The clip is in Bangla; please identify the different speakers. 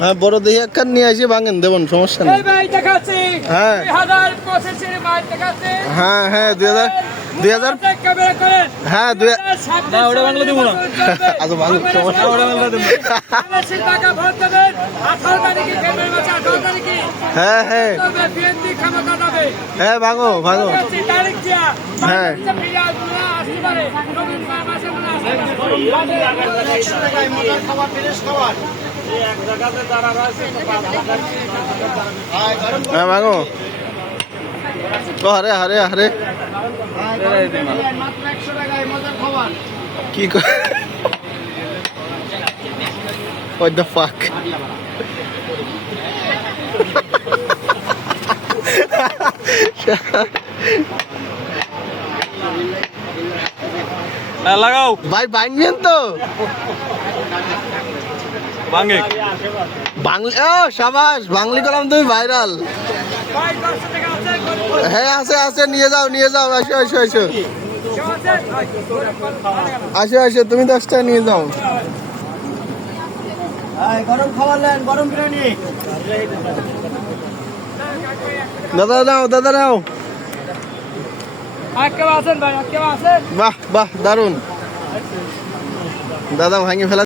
Speaker 1: হ্যাঁ বড় দেখি একখান নিয়ে আসি ভাঙেন দেবন সমস্যা নেই।
Speaker 2: এই ভাই দেখাচ্ছি।
Speaker 1: হ্যাঁ।
Speaker 2: হাজার
Speaker 1: হ্যাঁ হ্যাঁ দুই হাজার দুই হাজার হ্যাঁ দুই
Speaker 2: না ওটা বাংলা দেবো না।
Speaker 1: আচ্ছা ভালো সমস্যা ওটা বাংলা দেবো হ্যাঁ হ্যাঁ। হ্যাঁ ভাঙো ভাঙো হ্যাঁ। ও হারে হারে হারে কি What?
Speaker 3: লাগাও।
Speaker 1: ভাই ভাঙবেন তো।
Speaker 3: ভাঙে।
Speaker 1: বাংলি ও সাবাস বাংলি কলাম তুমি ভাইরাল হ্যাঁ আছে আছে নিয়ে যাও নিয়ে যাও আসো আসো আসো। আসো আসো তুমি দশটা নিয়ে যাও।
Speaker 4: গরম খাবার নেন গরম বিরিয়ানি।
Speaker 1: দাদা নাও দাদা নাও বাহ বাহ দারুণ দাদা ভাঙে ফেলা